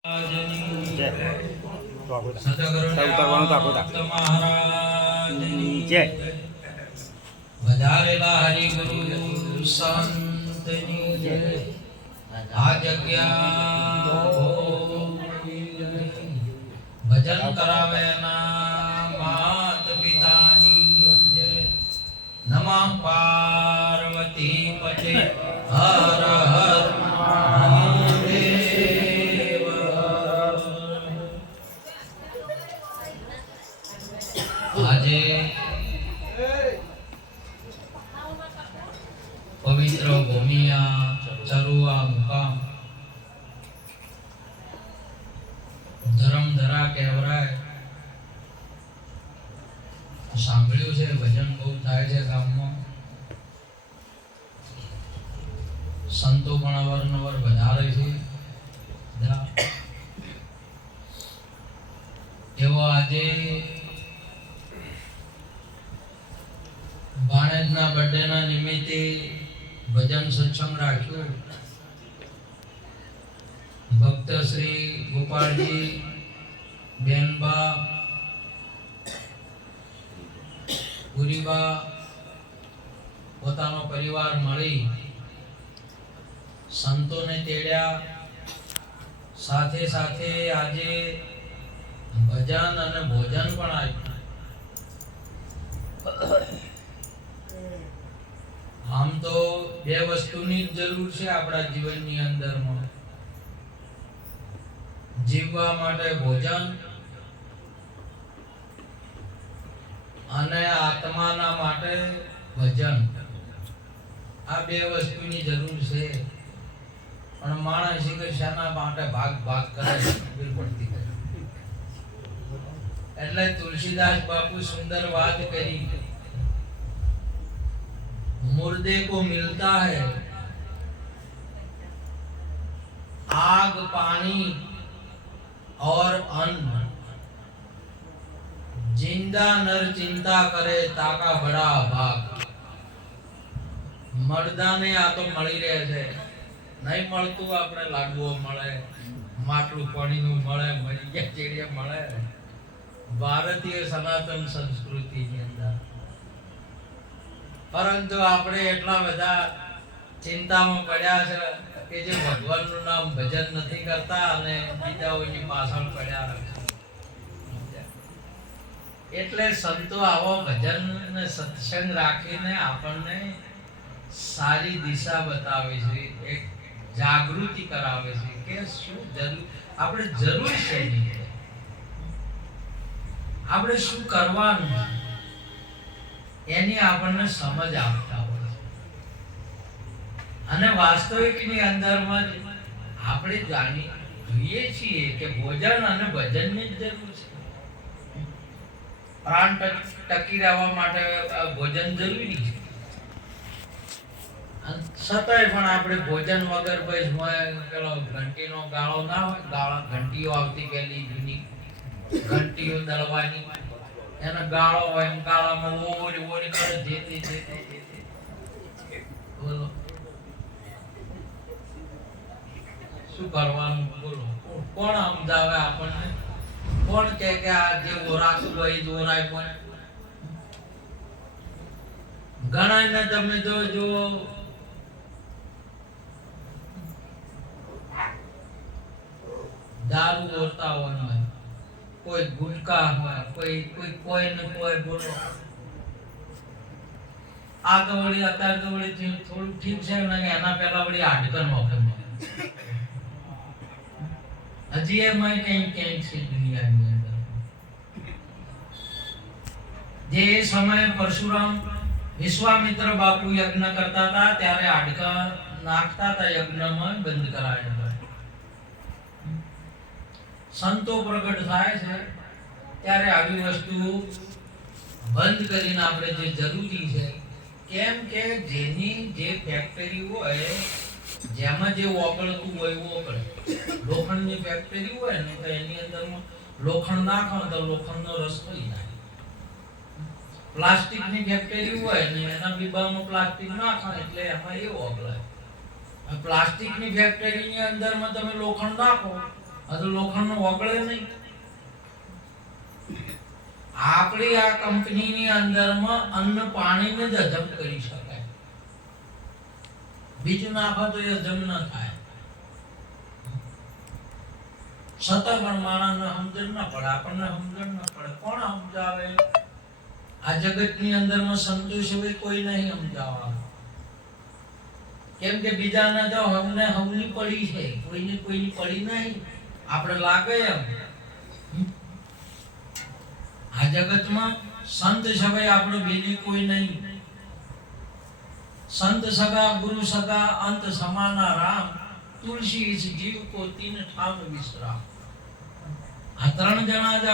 જય તો આખો ઉતારવાનું તો આખો જય વધારેલા હરિગુરુ સંતની જય આ જગ્યા ભજન કરાવે ના માત પિતાની જય નમઃ પાર્વતી પતે હર હર આજે પવિત્ર ભૂમિયા ચરુઆ મુકામ ધરમધરા કહેવરાય સાંભળ્યું છે ભજન બહુ થાય છે ગામમાં સંતો પણ અવારનવાર વધારે છે એવો આજે ભાણેજના બર્થડે ના નિમિત્તે ભજન સત્સંગ રાખ્યો. ભક્ત શ્રી ગોપાલજી બેનબા પુરીબા પોતાનો પરિવાર મળી સંતોને તેડ્યા. સાથે સાથે આજે ભજન અને ભોજન પણ આપ્યું. આમ તો બે વસ્તુની જરૂર છે આપણા જીવનની અંદરમાં, જીવવા માટે ભોજન અને આત્માના માટે ભજન. આ બે વસ્તુની જરૂર છે. પણ માણસ કે શાના માટે ભાગ ભાગ કરે પડતી એટલે તુલસીદાસ બાપુ સુંદર વાત કરી, मुर्दे को मिलता है आग पानी और अन्न, जिंदा नर चिंता करे ताका बड़ा भाग. मर्दाने आ तो मળી રહે છે, નહીં મળતું આપણે લાડવો મળે, માટલું પાણીનું મળે, મરીયા ચેડિયા મળે. ભારતીય સનાતન સંસ્કૃતિની અંદર પરંતુ આપણે એટલા બધા ચિંતામાં પડ્યા છે કે જે ભગવાનનું નામ ભજન નથી કરતા અને બીજાઓની પાછળ પડ્યા છે. એટલે સંતો આવો ભજન અને સત્સંગ રાખીને આપણને સારી દિશા બતાવે છે, એક જાગૃતિ કરાવે છે કે શું જરૂર, આપણે જરૂર છે, આપણે શું કરવાનું એની આપણને સમજ આપતા હોય છે. અને વાસ્તવિકની અંદરમાં આપણે જોઈએ છીએ કે ભોજન અને ભજનની જ જરૂર છે. પ્રાણ ટકી રહેવા માટે ભોજન જરૂરી છે. છતાંય પણ આપણે ભોજન વગર પેલો ઘંટીનો ગાળો ના હોય, ઘંટીઓ આવતી પેલી જૂની ઘંટીઓ દળવાની, એનો ગાળો હોય, એમ ગાળામાં ઓરી ઓરી કરે જેતે બોલો શું કરવાનું? બોલો કોણ સમજાવે આપણને? કોણ કે આ જે ઓરાતું હોય એ ઓરાય પણ? ઘણા તમે જો દારૂ ઓરતા હોય, કોઈ ગુટકા હોય, કોઈ ને કોઈ બોલો આ તો વળી અત્યારે તો વળી થોડું ઠીક છે ને, એના પહેલા વળી હાડકન વખત હજી એમાં ક્યાંક છે દુનિયાની અંદર. જે એ સમયે પરશુરામ વિશ્વામિત્ર બાપુ યજ્ઞ કરતા હતા ત્યારે હાડકા નાખતા હતા, યજ્ઞમાં બંધ કરાયા હતા. સંતો પ્રગટ થાય છે ત્યારે આવી વસ્તુ બંધ કરીને આપણે જે જરૂરી છે, કેમ કે જેની જે ફેક્ટરી હોય, જેમાં જે ઓગળતું હોય ઓગળે. લોખંડની ફેક્ટરી હોય ને તો એની અંદરમાં લોખંડ નાખો તો લોખંડનો રસ થઈ જાય. પ્લાસ્ટિકની ફેક્ટરી હોય ને એના બીબામાં પ્લાસ્ટિક નાખો એટલે એમાં એ ઓગળે. પ્લાસ્ટિકની ફેક્ટરીની અંદરમાં તમે લોખંડ નાખો આ તો લોખંડનો ઓગળે નહીં. આપણી આ કંપનીની અંદરમાં અન્ન પાણીને જ હજમ કરી શકાય, બીજું નાખો તો એ હજમ ન થાય. છતાં પણ માણસને સમજણ ના પડે, આપણને સમજણ ના પડે. કોણ સમજાવે? આ જગતની અંદરમાં સંતોષ હવે કોઈ નહીં સમજાવવાનું. કેમ કે બીજાને જો અમને હમલી પડી છે, કોઈને કોઈની પડી નહીં. આપણે લાગે એમ આ જગતમાં સંત સગાઈ આપણે બેની કોઈ નહીં. સંત સગા ગુરુ સગા અંત સમાના રામ, તુલસી ઇસ જીવ કો તીન ઠામ વિશ્રામ. આ ત્રણ જણા જ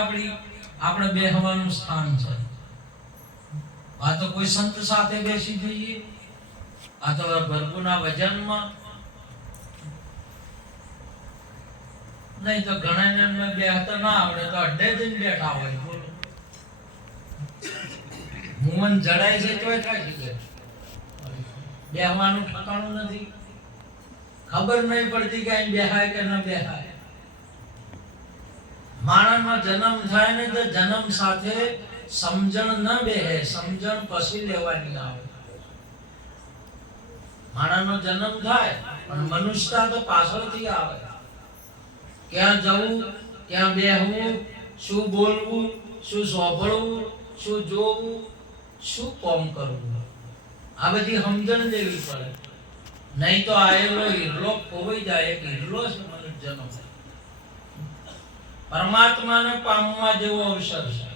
આપણે બેહવાનું સ્થાન છે. આ તો કોઈ સંત સાથે બેસી જઈએ, આ તો ભરપૂરના વજનમાં નહીં તો ઘણા ને બેહતા ના આવડે તો અડ્ડે જઈને બેઠા હોય. બોલો, મોહન જડાય છે તોય થાય છે, બેહવાનું ઠકાણું નથી. ખબર નહીં પડતી કે અહીં બેહાય કે ન બેહાય. માણસનો જન્મ થાય ને તો જન્મ સાથે સમજણ ન બેહે, સમજણ પછી લેવાની આવે. માણસનો જન્મ થાય પણ મનુષ્યતા તો પાછળથી આવે. ક્યાં જવું, ક્યાં બેહવું, શું બોલવું, શું સાંભળવું, શું જોવું, શું કામ કરવું, આ બધી સમજણ લેવી પડે. નહીં તો આયેલો હિરલો ખોવાઈ જાય. એક હિરલો છે મનુષ્ય જન્મ, પરમાત્માને પામવા જેવો અવસર છે,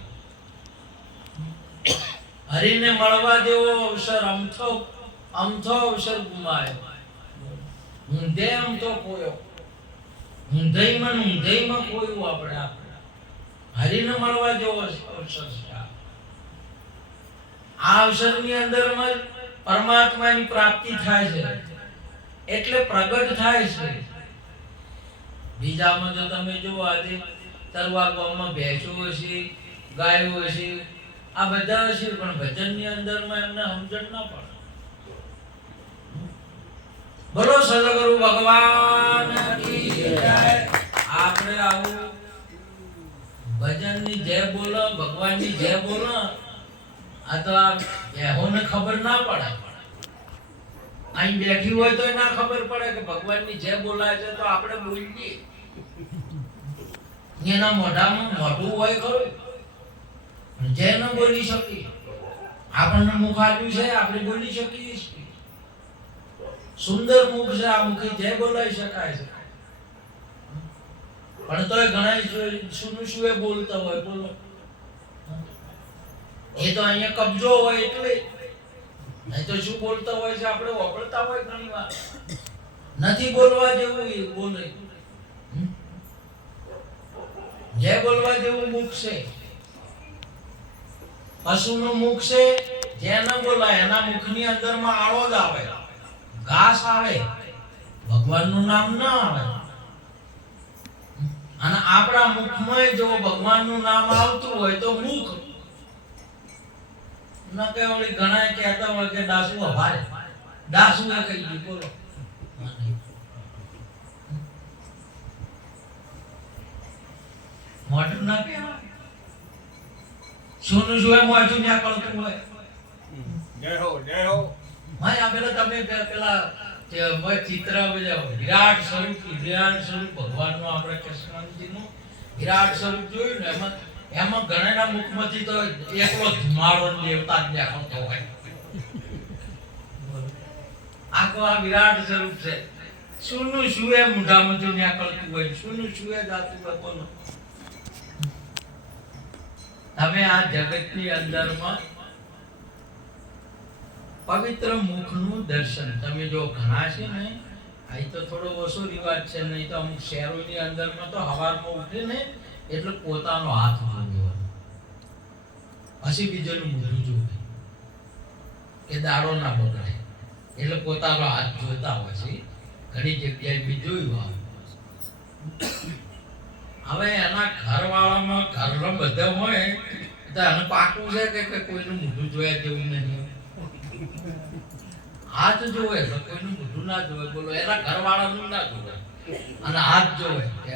હરિને મળવા જેવો અવસર અમથો અવસર ગુમાયો. ઊંધે અમથો ખોયો, ઊંધઈમાં ખોયું આપણે. હરિને મળવા જેવો અવસર છે. આ અવસરની અંદરમાં પરમાત્માની પ્રાપ્તિ થાય છે, એટલે પ્રગટ થાય છે. બીજામાં જો તમે જુઓ, આજે તરવા ગામમાં ભેંસો હશે, ગાયો હશે, આ બધા હશે, પણ ભજનની અંદરમાં એમને સમજણ ના પડે. બોલો સદગુરુ ભગવાન કી જય. આપણે આવું ભજનની જય બોલો, ભગવાનની જય બોલો, આ તો એહોને ખબર ના પડે. અહીં બેઠી હોય તો ના ખબર પડે કે ભગવાનની જય બોલાય છે, તો આપણે બોલીએ. એના મોઢામાં મોઢું હોય ખરું, જય ન બોલી શકીએ. આપણને મુખ આપ્યું છે, આપણે બોલી શકીએ છીએ. સુંદર મુખ છે, આ મુખે જય બોલાઈ શકાય છે. પણ તોય ઘણા શું એ બોલતા હોય. બોલો, એ તો અહીંયા કબજો હોય એટલે. નહીં તો શું બોલતા હોય છે આપણે વાપરતા હોય ઘણી વાર. નથી બોલવા જેવું એ બોલે. જે બોલવા જેવું મુખ છે, પશુનું મુખ છે, જે ન બોલાય એના મુખની અંદરમાં આળો જ આવે, ઘાસ આવે, ભગવાનનું નામ ના આવે. અને આપણા મુખમાં જો ભગવાનનું નામ આવતું હોય તો મુખ ન કે ઓલી ઘણા કહેતા હોય કે દાસુ હવારે, દાસુ એ કહી દીધું. બોલો, મોઢું ના કહેવાય. સોનું જોયે મોઢું ના કરતું હોય. જય હો, જય હો. ભાઈ આપેલા તમે પેલા ચિત્ર વિરાટ સ્વરૂપ ભગવાનનું આપણે કૃષ્ણજીનું વિરાટ સ્વરૂપ જોયું ને, એમાં ઘણા મુખમાંથી તો એકલો ધુમાડો દેવતા જ દેખાતો હોય. આખો આ વિરાટ સ્વરૂપ છે. શુંનું શું એ મોઢામાંથી નીકળતું હોય, શુંનું શું એ જાતું હોય. બોલો, તમે આ જગતની અંદરમાં પવિત્ર મુખનું દર્શન તમે જો ઘણા છે ને, અહીં તો થોડો ઓછો રિવાજ છે, નહીં તો અમુક શહેરોની અંદરમાં તો હવારમાં ઉઠે ને એટલે પોતાનો હાથ જોવે, પછી બીજાનું મોઢું જોવે કે દાડો ના બગડે, એટલે પોતાનો હાથ જોતા હોય છે. ઘણી જગ્યાએ બી જોયું. હવે એના ઘરવાળામાં ઘરના બધા હોય તો એને પાકું છે કે કોઈનું મોઢું જોયા જેવું નહીં. હાથ જોવે તો કોઈનું મોઢું ના જોવે. બોલો, એના ઘરવાળાનું ના જોવે. અને હાથ જોવે કે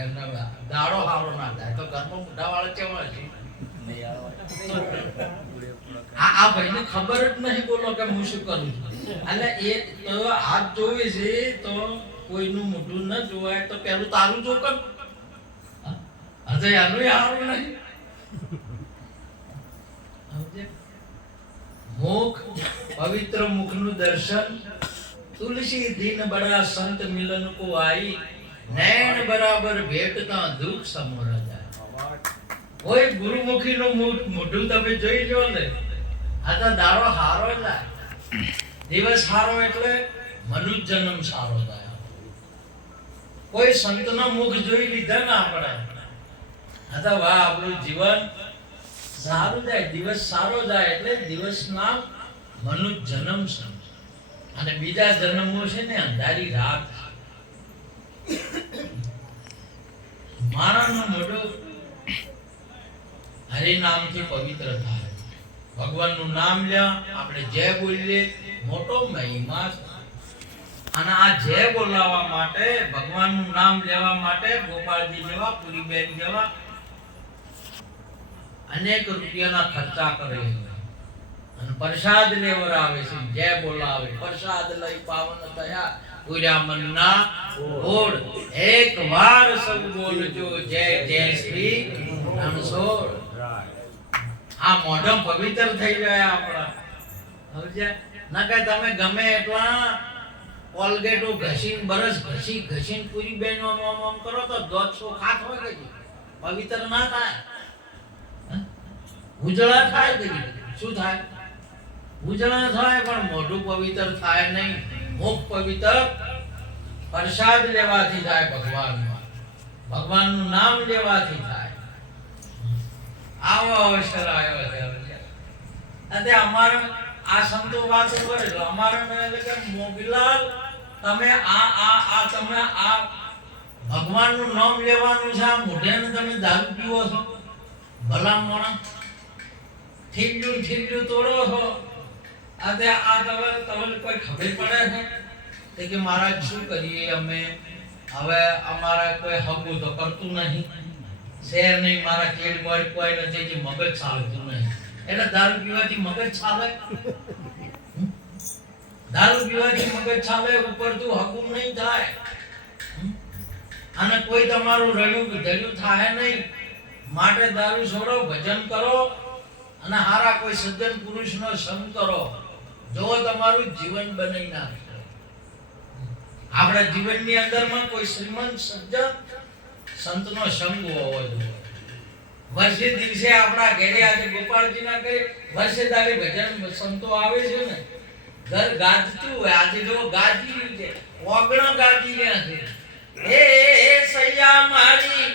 દાડો હારો ના થાય તો ઘરમાં મોઢા વાળા કેવા છે આ ભાઈને ખબર જ નહીં બોલો કે હું શું કરું છું એટલે એ તો હાથ જોવે છે તો કોઈનું મોઢું ન જોવાય તો પેલું તારું જો કર અજે આનું હારું નહીં मुख पवित्र मुख नु दर्शन तुलसी दीन बड़ा संत मिलन को आई नैन बराबर भेटता दुख समोरा जाए कोई गुरुमुखी नु मोढું તમે જોઈ લો ને આ તો દાડો હારો જાય દિવસ હારો એટલે મનુષ્ય જન્મ સારો થાય કોઈ સંતનો મુખ જોઈ લીધા ના આપણે આ તો વાહ આપણું જીવન સારું જાય દિવસ સારો જાય એટલે દિવસના મનુષ્ય જન્મ છે અને બીજા જન્મો છે ને અંધારી રાત મારાનું મોઢું હરિ નામથી પવિત્ર થાય ભગવાનનું નામ લ્યા આપણે જય બોલીએ મોટો મહિમા અને આ જય બોલાવવા માટે ભગવાનનું નામ લેવા માટે ગોપાલજી જેવા પુરીબેન જેવા अनेक रुपया खर्चा करे અને પ્રસાદ લેવરાવે છે જય બોલાવે પ્રસાદ લઈ પાવન થયા પૂરા મનના ઓડ એક વાર સબ બોલજો જય જય શ્રી રણછોડ આ મોઢમ પવિત્ર થઈ જાય આપણા સમજ્યા ના કે તમે ગમે એટલા કોલગેટો ઘસીન બરસ ઘસીન પૂરી બેનો મોમ કરો તો દોછો ખાત હોય કે પવિત્ર ના થાય ઉજળા થાય કે શું થાય ઉજળા થાય પણ મોઢું પવિત્ર થાય નહીં મુખ પવિત્ર પ્રસાદ લેવાથી થાય ભગવાનનું નામ લેવાથી થાય આવો અવસર આવ્યો છે અને અમારે આ સંતો વાતો કરે તો અમારે એટલે કે મોગીલાલ તમે તમે આ ભગવાનનું નામ લેવાનું છે આ મોઢેને તમે દારૂ પીવો છો ભલા મોણા ઠીકડું તોડો છો આજે આ તમને કોઈ ખબર પડે છે કે મહારાજ શું કરીએ અમે હવે અમારા કોઈ હગું તો કરતું નહીં શેર નહીં મારા કેડ મોડ કોઈ નથી જે મગજ ચાલતું નહીં એટલે દારૂ પીવાથી મગજ ચાલે દારૂ પીવાથી મગજ ચાલે ઉપર તું હગું નહીં થાય અને કોઈ તમારું રડ્યું ધડ્યું થાય નહીં માટે દારૂ છોડો ભજન કરો અને હારા કોઈ સજ્જન પુરુષનો સંગ કરો જો તમારું જીવન બનાવી નાખે આપણા જીવનની અંદરમાં કોઈ શ્રીમંત સજ્જન સંતનો સંગ હોવો જોઈએ વર્ષે દિવસે આપણા ઘરે આજે ગોપાળજીના કઈ વર્ષે દાડે ભજન સંતો આવે છે ને ઘર ગાજતું હોય આજે જો ગાજી રહ્યું છે ઓગણો ગાજી રહ્યા છે એ સૈયા મારી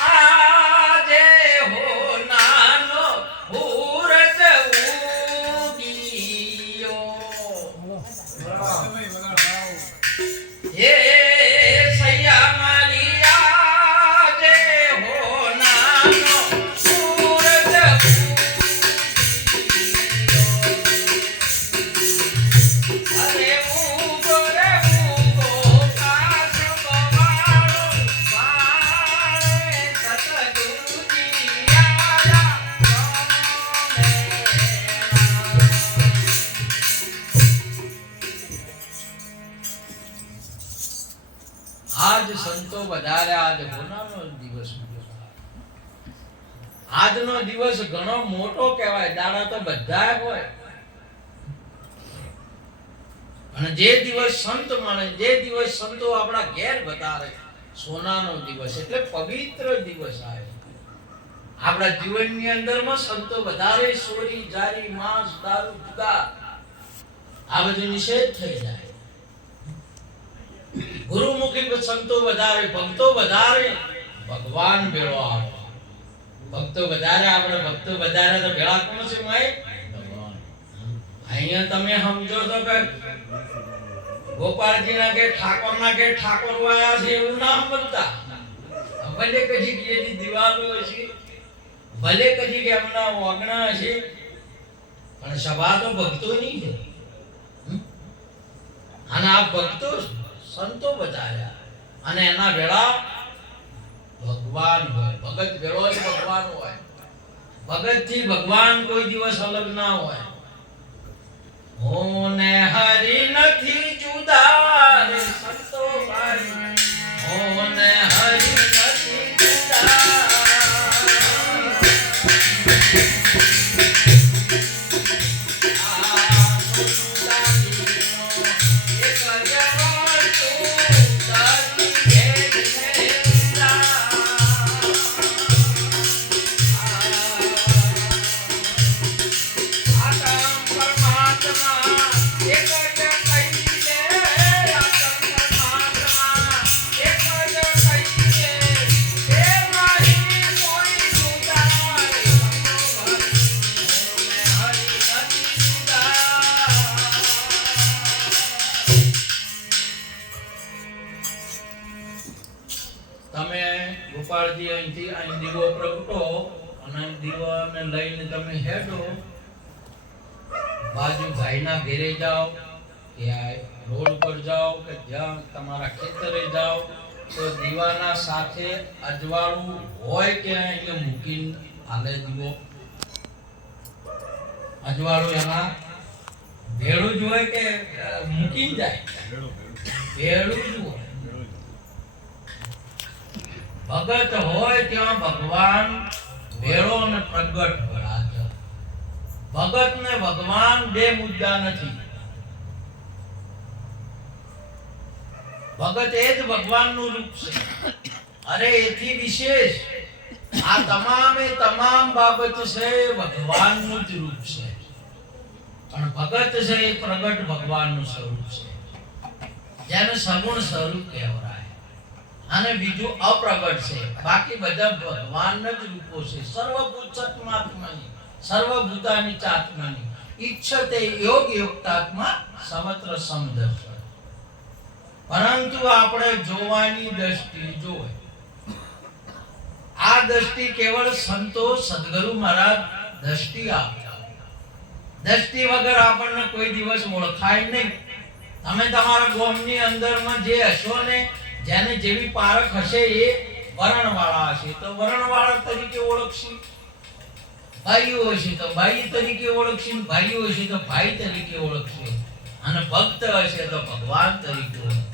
આજે હો નાનો હુરજ ઉગીયો એ સૈયા મારી આજે હો નાનો હુરજ અરે ઉગો રે ઉગો કાશ બવાળો વાળે સતગુરુજી આયા આજ સંતો વધારે આજ ગુનાનો દિવસ આજનો દિવસ ઘણો મોટો કહેવાય દાડા તો બધા હોય અને જે દિવસ સંત મળે જે દિવસ સંતો આપણા ઘેર વધારે સોનાનો દિવસ એટલે પવિત્ર દિવસ આવે આપણા જીવનની અંદરમાં સંતો વધારે સોરી જારી માંસ દારૂ જુગાર આ બધું નિષેધ થઈ જાય ગુરુમુખી સંતો વધારે ભક્તો વધારે ભગવાન ભેળો આવે ભક્તો વધારે આપણે ભક્તો વધારે તો ભેળા કોણ છે ભાઈ ભગવાન અહીંયા તમે સમજો તો કે ગોપાળજીના કે ઠાકોરના કે ઠાકોર વાયા છે એવું નામ બનતા ભલે કદી કેની દિવાલો છે ભલે કદી કે એમના ઓગણા છે પણ સભા તો ભક્તોની છે અને આ ભક્તો સંતો બતાવ્યા અને એના વેળા ભગવાન હોય. ભગત વેળો જ ભગવાન હોય. ભગત થી ભગવાન કોઈ દિવસ અલગ ના હોય. હું ને હરી નથી જુદા રે સંતો ભાઈ, હું ને હરી નથી જુદા. તમે ગોપાળજી અહીંથી અહીં દીવો પ્રગટો અને દીવાને લઈને તમે હેડો બાજુ ભાઈના ઘરે જાઓ કે આ રોડ પર જાઓ કે જ્યાં તમારા ખેતરે જાઓ તો દીવાના સાથે અજવાળું હોય કે એટલે મૂકીને હાલે દીવો. અજવાળું એમાં ભેળું જ હોય કે મૂકીને જાય? ભેળું જ હોય. ભગત હોય ત્યાં ભગવાન ભેળો અને પ્રગટ ભળા છે. ભગત ને ભગવાન બે મુદ્દા નથી. ભગત એ જ ભગવાનનું રૂપ છે. અરે એથી વિશેષ આ તમામ બાબત છે ભગવાનનું જ રૂપ છે. પણ ભગત છે એ પ્રગટ ભગવાનનું સ્વરૂપ છે, જેને સગુણ સ્વરૂપ કહેવાય. અને બીજું અપ્રગટ છે. બાકી બધા ભગવાનના જ રૂપો છે. સર્વભૂત સત્માત્માની, સર્વભૂતાની ચાત્માની ઈચ્છતે યોગ યુક્તાત્મા સમત્ર સમદર્શ. પરંતુ આપણે જોવાની દ્રષ્ટિ જોવે. આ દ્રષ્ટિ કેવળ સંતો સદગુરુ મહારાજ દ્રષ્ટિ આપે. દ્રષ્ટિ વગર આપણને કોઈ દિવસ ઓળખાય નહીં. તમે તમારા ગામની અંદરમાં જે હશો ને, જેને જેવી પારખ હશે એ વર્ણવાળા હશે તો વર્ણવાળા તરીકે ઓળખશે. ભાઈઓ હશે તો ભાઈ તરીકે ઓળખશે, ભાઈઓ હશે તો ભાઈ તરીકે ઓળખશે, અને ભક્ત હશે તો ભગવાન તરીકે ઓળખશે,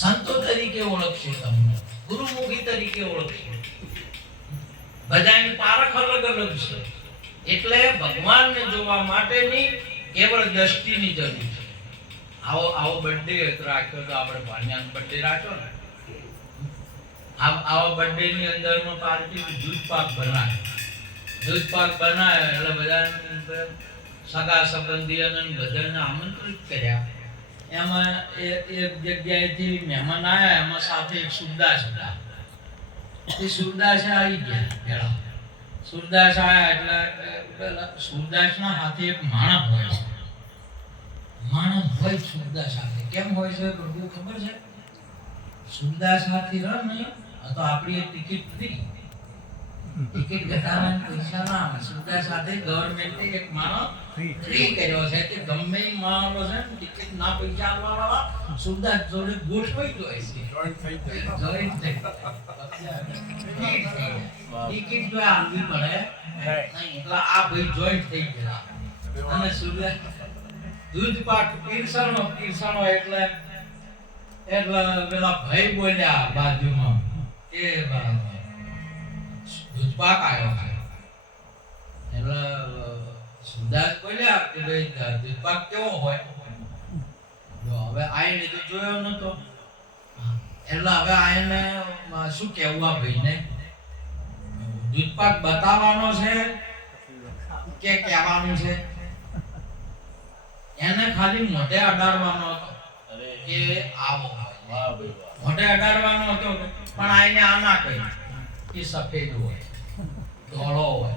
સંતો તરીકે ઓળખશે, તમને ગુરુમુખી તરીકે ઓળખશે. બધાની પારખ અલગ અલગ છે. એટલે ભગવાનને જોવા માટેની કેવળ દ્રષ્ટિની જરૂર છે. આવો બર્થડે રાખ્યો તો આપણે ભાણિયાનો બર્થડે રાખ્યો ને, આવો બર્થડે ની અંદરમાં પાર્ટી દૂધ પાક બનાવે. દૂધ પાક બનાવે એટલે બધા સગા સંબંધીઓને બધાને આમંત્રિત કર્યા. એમાં એક જગ્યાએથી મહેમાન આવ્યા, એમાં સાથે એક સુરદાસ હતા. એ સુરદાસ આવી ગયા પેલા. સુરદાસ આવ્યા એટલે સુરદાસના હાથે એક માણસ હોય છે. માણસ હોય સુરદાસ સાથે. કેમ હોય છે પ્રભુ ખબર છે? સુરદાસ સાથે રહે ને તો આપણી એક ટિકિટ ફ્રી. ટિકિટ ઘટાડવાના પૈસા ના આવે. સુરદાસ સાથે ગવર્મેન્ટે એક માણસ ફ્રી કર્યો છે કે ગમે એ માણસો છે ટિકિટ ના પૈસા આપવા વાળા સુરદાસ જોડે ગોઠવાઈ જાય છે. જોઈન્ટ થઈ ટિકિટ જો આપવી પડે નહીં. એટલે આ ભાઈ જોઈન્ટ થઈ ગયા. અને સુરદાસ દૂધ પાક પીરસણો એટલે પેલા ભાઈ બોલ્યા બાજુમાં કે દૂધ પાક આવ્યો છે. એટલે સુરદાસ બોલ્યા કે ભાઈ દૂધ પાક કેવો હોય? હવે આઈને તો જોયો નતો. એટલે હવે આઈને શું કહેવું આ ભાઈને? દૂધ પાક બતાવવાનો છે કે કહેવાનું છે? એને ખાલી મોઢે અડાડવાનો હતો કે આવો. મોઢે અડાડવાનો હતો પણ આઈને આ ના કહ્યું કે સફેદ હોય, ધોળો હોય.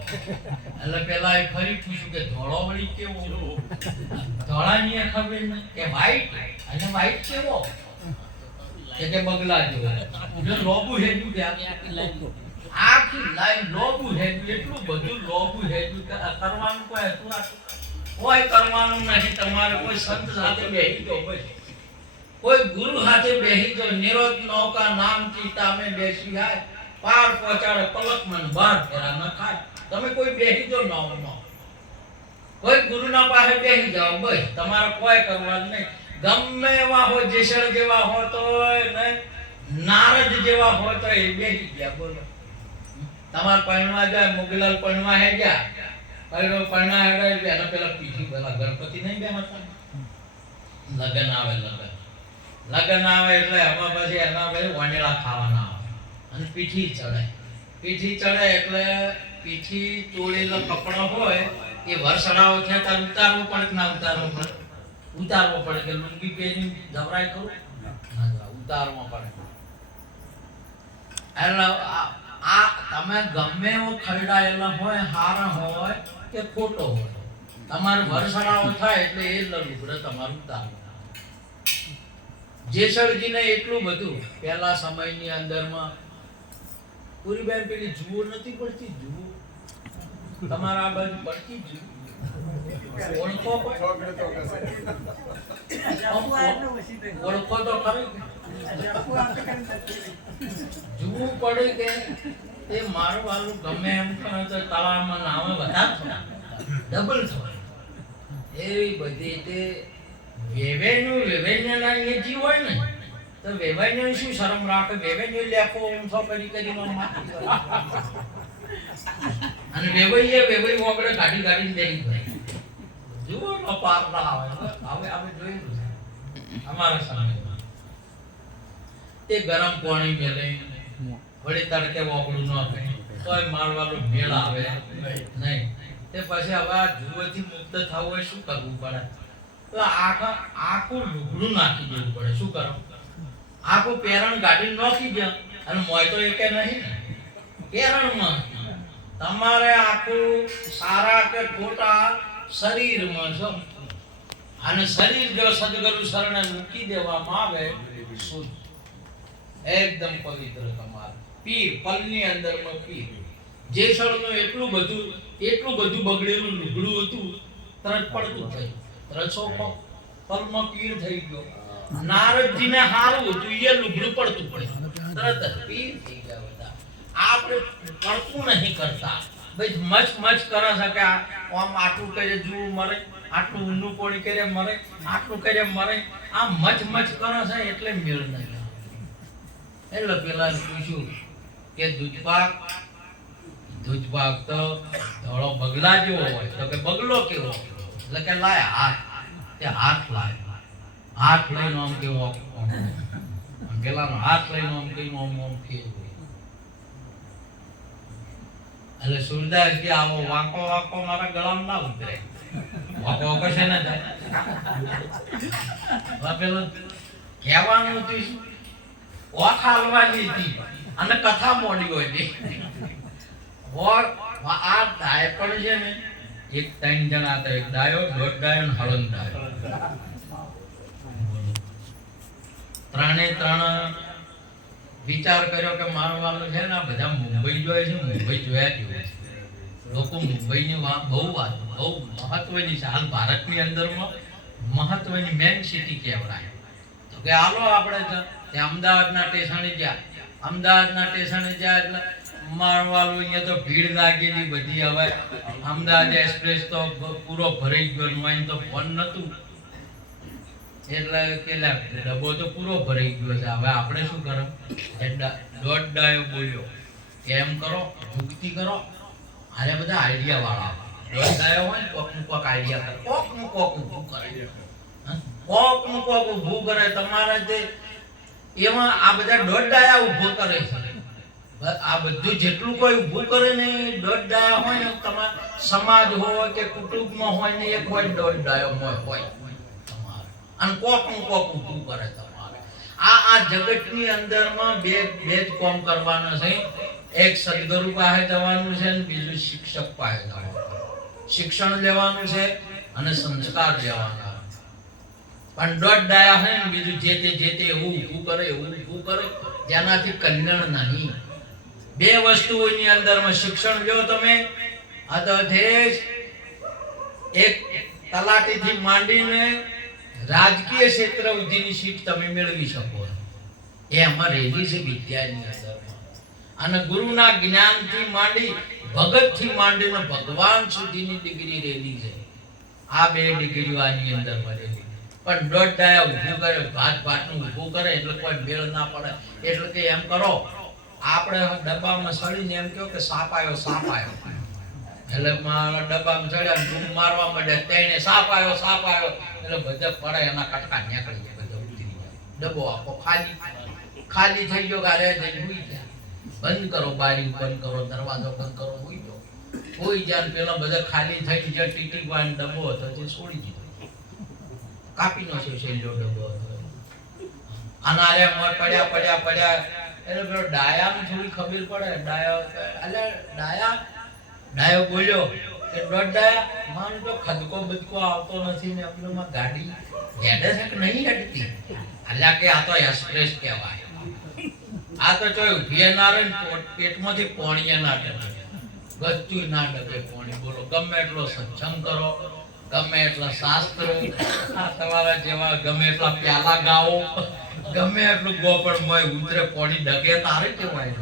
એટલે પેલા એ ફરી પૂછ્યું કે ધોળો વળી કેવો? ધોળાની ખબર નહીં કે વ્હાઈટ. અને વ્હાઈટ કેવો? કે બગલા જેવો. જો લોબુ હેડ્યું કે આખી લાઈન લોબુ હેડ્યું, એટલું બધું લોબુ હેડ્યું કરવાનું કોઈ હતું? કોઈ કરવાનું નથી. તમારે કોઈ સંત સાથે બેસી ગયો બસ. કોઈ ગુરુ હાથે બેહી જો નિરોધ નૌકા નામ કી તામે બેસી આય પાર પહોંચાડે પલક મન બાર ફેરા ન ખાય. તમે કોઈ બેહી જો નામમાં, કોઈ ગુરુના પાસે બેહી જાઓ, બસ તમારે કોઈ કરવાનું નહીં. ગમે એવા હોય, જેસળ જેવા હોય તોય ને નારદ જેવા હોય તો એ બેહી ગયા. બોલો તમાર પૈણવા જાય, મોગલાલ પૈણવા હે ગયા, પૈણો પૈણા હેડા એના પેલા પીઠી પેલા ગણપતિ નહીં બેહતા. લગન આવે, લગન આવે એટલે એમાં પછી એના પછી વાંડેલા ખાવાના આવે અને પીઠી ચડે. પીઠી ચડે એટલે પીઠી તોડેલો કપડો હોય એ વરસડાઓ છે ત્યારે ઉતારવો પડે કે ના ઉતારવો પડે? ઉતારવો પડે. કે લુંગી પહેરી જવરાય કરું ઉતારવો પડે. એટલે આ તમે ગમે એવો ખરડાયેલા હોય, હારા હોય કે ખોટો હોય, તમારે વરસડાઓ થાય એટલે એ લુગડે તમારું ઉતારવું. જેસળજીને એટલું બધું પહેલા સમયની અંદરમાં પૂરીબેન પેલી જુઓ નથી પડતી, જુઓ તમારા આ બાજુ પડતી જુઓ ઓળખો ઓળખો તો ખરી. જુઓ પડે કે એ મારું વાલું ગમે એમ કરે તો તળાવમાં નામે બધા ડબલ થાય. એવી બધી તે વેવેન્યુ એ જીવ હોય ને તો વેવાઈને શું શરમ રાખે? વેવેન્યુ લેખો ઊંચો કરી અને વેવાઈ વગડે ગાડી બેહી ગઈ. જુઓ નો પાર ના આવે. હવે આપણે જોયું અમારા સમયમાં તે ગરમ પાણી મેલે વળી તડકે વગડું ન આપે તોય મારવાનો મેળ આવે નહીં. તે પછી હવે આ જુઓથી મુક્ત થવું હોય શું કરવું પડે? તો આખું લુગડું નાખી દેવું પડે. શું કરો? આખું પેરણ ગાડી નાખી દે અને મોય તો એકે નહીં ને પેરણમાં. તમારે આખું સારા કે ખોટા શરીરમાં છો અને શરીર જો સદગુરુ શરણે મૂકી દેવામાં આવે શુદ્ધ, એકદમ પવિત્ર. તમારે પીર પલની અંદરમાં પીર. જેસળનું એટલું બધું બગડેલું લુગડું હતું, તરત પડતું થયું. રચો પલમાં પીર થઈ ગયો. નારદજીને હારું હતું, એ લુગડું પડતું પડ્યું, તરત જ પીર થઈ ગયા બધા. આપણે પડતું નહીં કરતા, ભાઈ મચ કરે છે કે આમ આટલું કરે જુઓ મરે, આટલું ઊંડું પોણી કરે મરે, આટલું કરે મરે. આ મચ કરે છે એટલે મેળ નહીં. એટલે પેલા પૂછ્યું કે દૂધપાક તો ધોળો બગલા જેવો હોય તો કે બગલો કેવો? એટલે કે લાય હાથ. તે હાથ લાય, હાથ લઈને આમ કેવો પેલાનો હાથ લઈને આમ કઈ આમ ફેરવો. એટલે સુરદાસ કે આવો વાંકો મારા ગળામાં ના ઉતરે. વાંકો કશે ના જાય. પેલો કહેવાનું હતું શું? ઓખા હલવાની હતી અને કથા મોડી હોય હતી. આ દાય પણ છે ને એક 3 જણા હતા, એક દાયો, દોઢ દાયો અને હળન દાયો. ત્રણ વિચાર કર્યો કે મારો વાલો છે ને બધા મુંબઈ જોયે છે, મુંબઈ જોયા કેવું છે. લોકો મુંબઈની બહુ મહત્વની છે. હાલ ભારતની અંદરમાં મહત્વની મેન સિટી કહેવાય. તો કે હાલો આપણે અમદાવાદના સ્ટેશને ગયા. અમદાવાદના સ્ટેશને ગયા એટલે મારવાલું અહીંયા તો ભીડ લાગેલી બધી. હવે અમદાવાદ એક્સપ્રેસ તો પૂરો ભરાઈ ગયો, હોય તો ફોન નતું એટલે પેલા ડબ્બો તો પૂરો ભરાઈ ગયો છે. હવે આપણે શું કરો? દોઢ ડાયો બોલ્યો કે એમ કરો, યુક્તિ કરો. આને બધા આઈડિયા વાળા દોઢ ડાયો હોય ને કોકનું કોક આઈડિયા કરે, કોકનું કોક ઊભું કરે, કોકનું કોક ઊભું કરે. તમારે જે એમાં આ બધા દોઢ ડાયા ઊભું કરે છે. આ બધું જેટલું કોઈ ઊભું કરે ને દોઢ ડાયા હોય ને, તમારા સમાજ હોય કે કુટુંબમાં હોય ને એક હોય દોઢ ડાયો હોય તમારે, અને કોકનું કોક ઊભું કરે તમારે. આ જગતની અંદરમાં બે જ કામ કરવાના છે. એક સદગુરુ પાસે જવાનું છે ને બીજું શિક્ષક પાસે જવાનું. શિક્ષણ લેવાનું છે અને સંસ્કાર લેવાના. પણ દોઢ ડાયા હોય ને બીજું જે તે એવું ઊભું કરે જેનાથી કલ્યાણ નહીં. બે વસ્તુઓની અંદરમાં શિક્ષણ લ્યો તમે. આ તો એક તલાટીથી માંડીને રાજકીય ક્ષેત્ર સુધીની સીટ તમે મેળવી શકો એ એમાં રહેલી છે વિદ્યાની અંદરમાં. અને ગુરુના જ્ઞાનથી માંડી ભગતથી માંડીને ભગવાન સુધીની ડિગ્રી રહેલી છે. આ બે ડિગ્રીઓ આની અંદર મળેલી. પણ દોઢ ડાયા ઊભું કરે, ભાત ભાતનું ઊભું કરે એટલે કોઈ મેળ ના પડે. એટલે કે એમ કરો, આપણે ડબ્બામાં સળીને એમ કહો કે સાપ આવ્યો, સાપ આવ્યો. એટલે ડબ્બામાં ચડ્યા ધૂમ મારવા માંડે, તેને સાપ આવ્યો એટલે બધા પડે, એના કટકા નીકળી જાય, બધા ઉતરી જાય. ડબ્બો આખો ખાલી થઈ ગયો. ગારે જઈને હુઈ ગયા. બંધ કરો બારી, બંધ કરો દરવાજો, બંધ કરો, હુઈ જાઓ. હુઈ જાય પેલા બધા ખાલી થઈ જાય. ટીટી વાળો ડબ્બો હતો તે છોડી દીધો, કાપી નો છે છેલ્લો ડબ્બો હતો. અનારે મોર પડ્યા એટલે પેલો ડાયાને થોડી ખબર પડે. ડાયો બોલ્યો કે દોઢ ડાયા માન તો ખદકો બદકો આવતો નથી ને આપણમાં ગાડી હેડે છે કે નહીં હેડતી. અલ્યા કે આ તો એક્સપ્રેસ કહેવાય. આ તો ચોય ઉભી ના રહે, પેટમાંથી પાણી ના ડબે, ગચ્ચું ના ડબે પાણી. બોલો, ગમે એટલો સત્સંગ કરો, ગમે એટલા શાસ્ત્રો, તમારા જેવા ગમે એટલા પ્યાલા ગાઓ, ગમે એટલું ગો, પણ મોય ઉતરે પાણી ડગે તારે કેવાય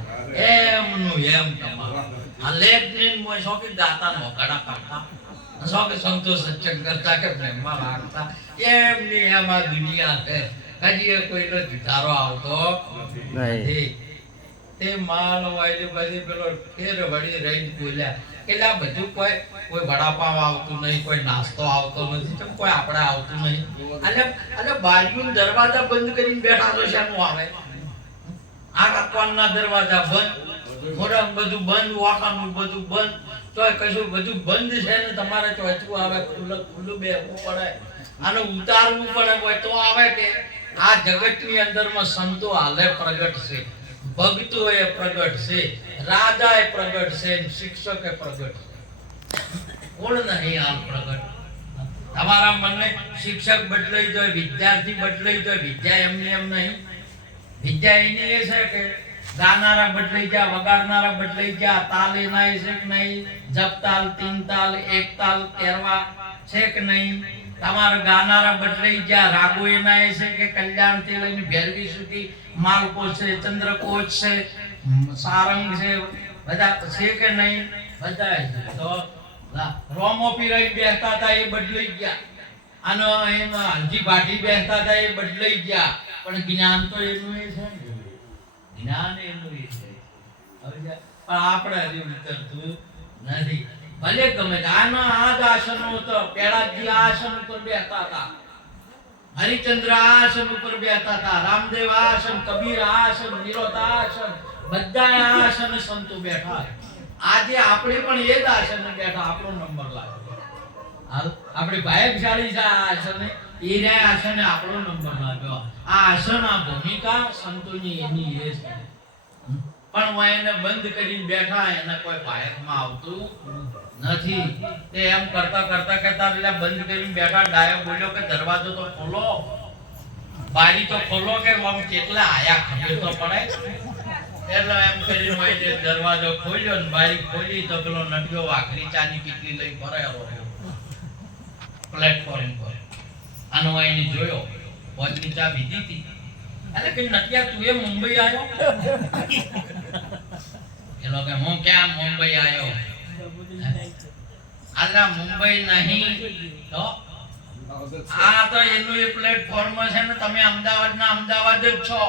એમનું એમ. તમારું આ લેટ મોય શોકી દાતા નો કડા કરતા, શોકી સંતોષ સત્સંગ કરતા કે પ્રેમમાં લાગતા, એમની એમ આ દુનિયા છે. હજી કોઈનો જુધારો આવતો નથી. તે માલ વાળી બધી પેલો ફેર વળી રહીને બોલ્યા એટલે આ બધું કોઈ વડાપાવ આવતું નહીં, કોઈ નાસ્તો આવતો નથી, તો કોઈ આપણે આવતું નહીં. એટલે બાજુ દરવાજા બંધ કરીને બેઠા તો શાનું આવે? આ કાકવાનના દરવાજા બંધ, મોઢા બધું બંધ, વાકાનું બધું બંધ, તો કશું બધું બંધ છે ને તમારે ચોચવું આવે, ખુલ્લું બેસવું પડે, આને ઉતારવું પડે હોય તો આવે. કે આ જગતની અંદરમાં સંતો હાલે પ્રગટ છે, ભક્તો એ પ્રગટ છે, રાજા એ પ્રગટ છે, શિક્ષક એ પ્રગટ છે. કોણ નહીં હાલ પ્રગટ? તમારા મનને શિક્ષક બદલાઈ જાય, વિદ્યાર્થી બદલાઈ જાય. વિદ્યા એમની એમ નહીં. વિદ્યા એની એ છે કે ગાનારા બદલાઈ ગયા, વગાડનારા બદલાઈ ગયા, તાલ એના છે કે નહીં, જપ તાલ, તીન તાલ, એક તાલ તેરવા છે કે નહીં. તમારા ગાનારા બદલાઈ ગયા, રાગો એના છે કે કલ્યાણ થી લઈને ભૈરવી સુધી, માલકો છે, ચંદ્રકોચ છે, સારંગ છે, બધા છે કે નહીં? બધા. તો રોમો પીરાઈ બેસતા હતા એ બદલાઈ ગયા, આનો એમાં હલજી ભાટી બેસતા હતા એ બદલાઈ ગયા. પણ જ્ઞાન તો એનું એ છે, જ્ઞાન એનું એ છે. પણ આપણે હજી ઉતરતું નથી. ભલે ગમે આના આ જ આસનો હતો. પેલાજી આસન ઉપર બેસતા હતા, હરિચંદ્ર આસન ઉપર બેસતા હતા, રામદેવ આસન, કબીર આસન, નિરોધ આસન, બધા આસન સંતો બેઠા. આજે આપણે પણ એ જ આસન બેઠા, આપણો નંબર લાગ્યો. આપણી ભાગ્યશાળી છે આ આસન, એને આસને આપણો નંબર લાગ્યો. આ આસન, આ ભૂમિકા સંતોની એની એ છે. પણ હું એને બંધ કરીને બેઠા, એને કોઈ ભાયકમાં આવતું નથી. તે એમ કરતા એટલે બંધ કરીને બેઠા. ડાયો બોલ્યો કે દરવાજો તો ખોલો, બારી તો ખોલો, કે આમ કેટલા આયા ખબર તો પડે. એટલે એમ કરીને હોય દરવાજો ખોલ્યો ને બારી ખોલી તો પેલો નડિયો વાઘરી ચાની કેટલી લઈ ભરાયો પ્લેટફોર્મ પર. આનો એને જોયો, પોતની ચા પીધી હતી. એટલે કે નટિયા તું એ મુંબઈ આવ્યો? એલો કે હું ક્યાં મુંબઈ આવ્યો? આલા મુંબઈ નહીં તો આ તો એનું એ પ્લેટફોર્મ છે ને. તમે અમદાવાદ જ છો.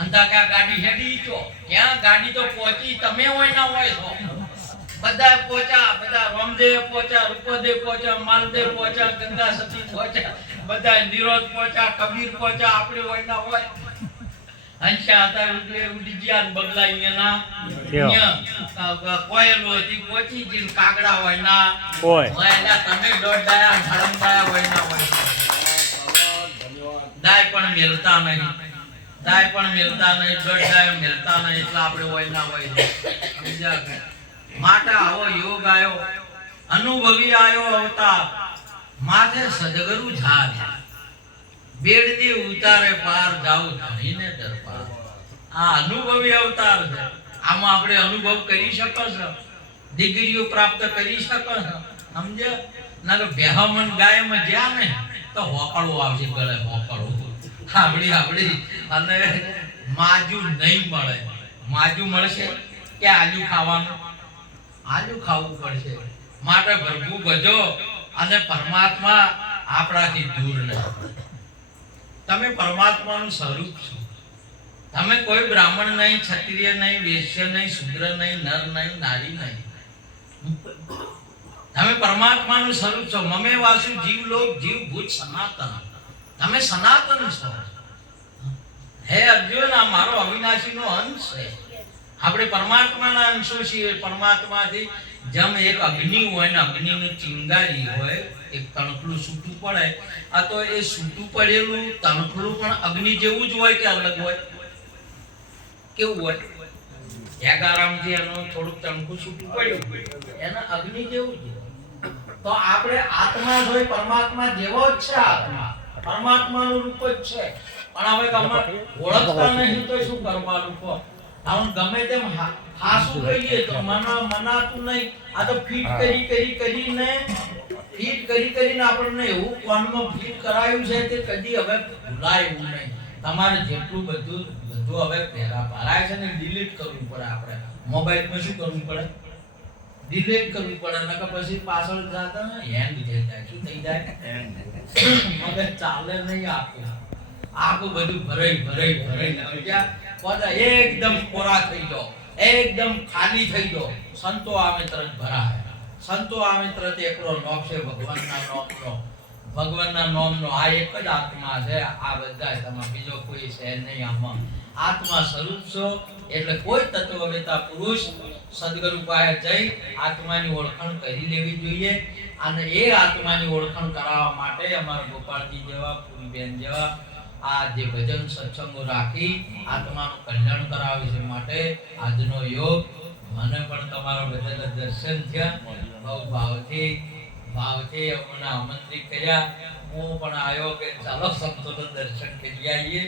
અંધા ક્યાં ગાડી હેડી છો? ક્યાં ગાડી તો પહોંચી, તમે હોય ના હોય છો. બધા પહોંચ્યા, બધા રામદેવ પહોંચ્યા, રૂપદેવ પહોંચ્યા, માલદેવ પહોંચ્યા, ગંગા સતી પહોંચ્યા, બધા નિરોધ પહોંચ્યા, કબીર પહોંચ્યા, આપણે હોય ના હોય. હંસા હતા ઉડી ગયા, બગલા અહીંયા કોયલો હતી પહોંચી ગઈ, કાગડા હોય ના હોય. તમે દોઢ ડાયા ધડમડાયા હોય ના હોય. દાય પણ મેલતા નહીં, દોઢ ડાયો મેલતા નહીં, એટલે આપણે હોય ના હોય. માટે આવો યોગ આયો, અનુભવી આયો અવતાર, માથે સદગુરુ ઝાડ, બેડની ઉતારે પાર જાઉં ધણીને દરબાર. આ અનુભવી અવતાર છે. આમાં આપણે અનુભવ કરી શકો છો, ડિગ્રીઓ પ્રાપ્ત કરી શકો છો, સમજ્યા? ના તો બેહમન ગાયમાં જ્યાં ને તો હોકળું આવશે ગળે હોકળું હાબડી અને માજુ નહીં મળે. માજુ મળશે કે આલુ ખાવાનું? આલુ ખાવું પડશે. માટે પ્રભુ ભજો અને પરમાત્મા આપણાથી દૂર નહીં. તમે પરમાત્માનું સ્વરૂપ છો. તમે કોઈ બ્રાહ્મણ નહીં, ક્ષત્રિય નહીં, વૈશ્ય નહીં, શૂદ્ર નહીં, નર નહીં, નારી નહીં. તમે પરમાત્માનું સ્વરૂપ છો. મમે વાસુ જીવ લોક જીવ ભૂત સનાતન. તમે સનાતન છો. હે અર્જુન, આ મારો અવિનાશીનો અંશ છે. આપણે પરમાત્માના અંશો છીએ. પરમાત્માથી જેમ એક અગ્નિ હોય ને અગ્નિની ચિંગારી હોય, એક તણખલું છૂટું પડે, આ તો એ છૂટું પડેલું તણખલું પણ અગ્નિ જેવું જ હોય કે અલગ હોય? કેવું હોય? એગારામથી એનું થોડુંક તણખું છૂટું પડ્યું એને અગ્નિ જેવું છે. તો આપણે આત્મા જોઈ પરમાત્મા જેવો જ છે. આત્મા પરમાત્માનું રૂપ જ છે. પણ હવે તમે ઓળખતા નહીં તો શું કરવાનું? આમ ગમે તેમ હાસું કહીએ તો મનાતું નહીં. આ તો ફીટ કરીને આપણને એવું કોનમાં ફીટ કરાયું છે કે કદી હવે ભૂલાય એવું નહીં. તમારે જેટલું બધું હવે પહેલા ભરાય છે ને ડિલીટ કરવું પડે. આપણે મોબાઈલમાં શું કરવું પડે? ડિલીટ કરવું પડે. નકર પછી પાછળ જાતા હેંગ થઈ જાય. શું થઈ જાય? મગજ ચાલે નહીં. આખું બધું ભરાઈ બધા એકદમ કોરા થઈ જાઓ, એકદમ ખાલી થઈ જાઓ. સંતો આવે તરત ભરાય. સંતો આવે તરત એકલો નોમ છે ભગવાનના નામનો. આ એક જ આત્મા છે. આ બધા તમારા બીજો કોઈ છે નહીં. આમાં આત્મા સ્વરૂપ છો. એટલે કોઈ તત્વવેતા પુરુષ સદગુરુ પાસે જઈ આત્માની ઓળખાણ કરી લેવી જોઈએ. અને એ આત્માની ઓળખાણ કરાવવા માટે અમારા ગોપાળજી જેવા, પૂરીબેન જેવા આ જે ભજન સત્સંગો રાખી આત્માનું કલ્યાણ કરાવે છે. માટે આજનો યોગ મને પણ તમારા બધા દર્શન થયા. બહુ ભાવથી અમને આમંત્રિત કર્યા. હું પણ આવ્યો કે ચાલો સંતોના દર્શન કરી આવીએ.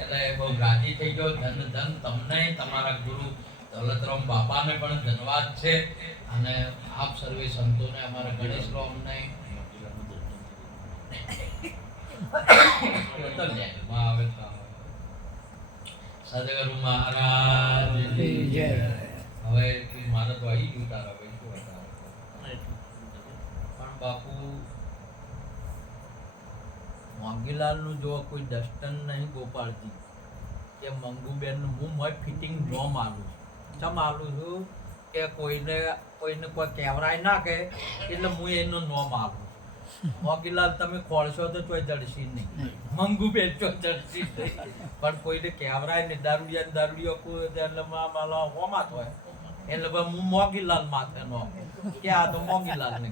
એટલે બહુ રાજી થઈ ગયો. ધન તમને, તમારા ગુરુ દૌલતરામ બાપાને પણ ધન્યવાદ છે. અને આપ સર્વે સંતોને, અમારા ગણેશ રામને સદગુરુ મહારાજ જય. હવે મારે તો આવી ગયું તારા ભાઈ શું પણ બાપુ મોંઘીલાલ નું જો કોઈ દસ્તન નહીં ગોપાળજી કે મંગુબેન નું હું મોય ફિટિંગ ન મારું. ચમ આલું છું કે કોઈને કોઈ કેવરાય ના કે એટલે હું એનું ન મારું. મોગીલાલ તમે ખોળશો તો ચોય જડશી નહીં, મંગુબેન ચોય જડશી નહીં. પણ કોઈને કહેવરાય ને દારૂડિયો એટલે હોમાત હોય એટલે હું મોગીલાલ માથે નો કે આ તો મોગીલાલ ને.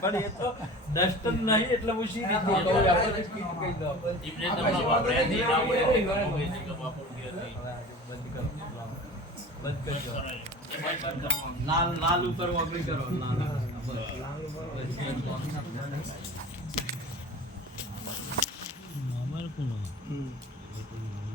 પણ એ તો ડસ્ટન નહીં એટલે હું સી રીતે લાલ ઉપર વગડી કરો.